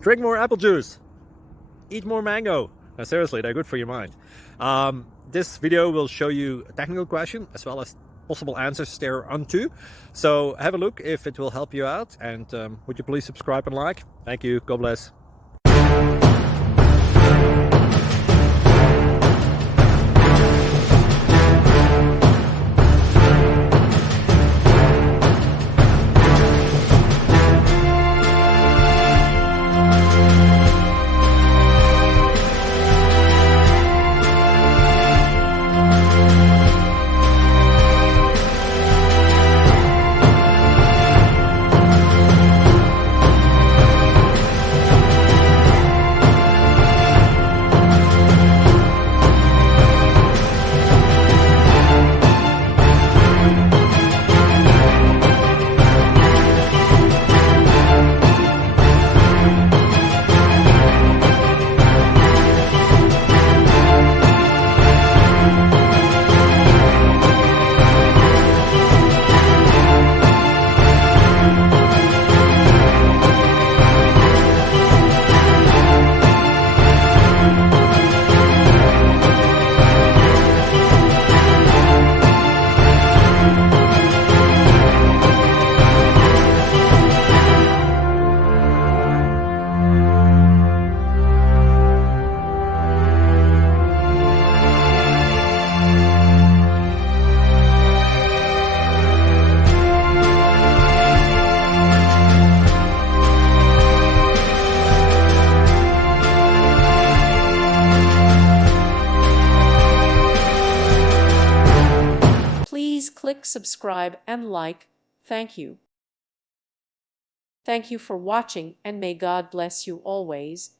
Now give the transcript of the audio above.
Drink more apple juice. Eat more mango. No, seriously, they're good for your mind. This video will show you a technical question as well as possible answers thereunto. So have a look if it will help you out, and would you please subscribe and like? Thank you. God bless. Please click subscribe and like. Thank you. Thank you for watching, and may God bless you always.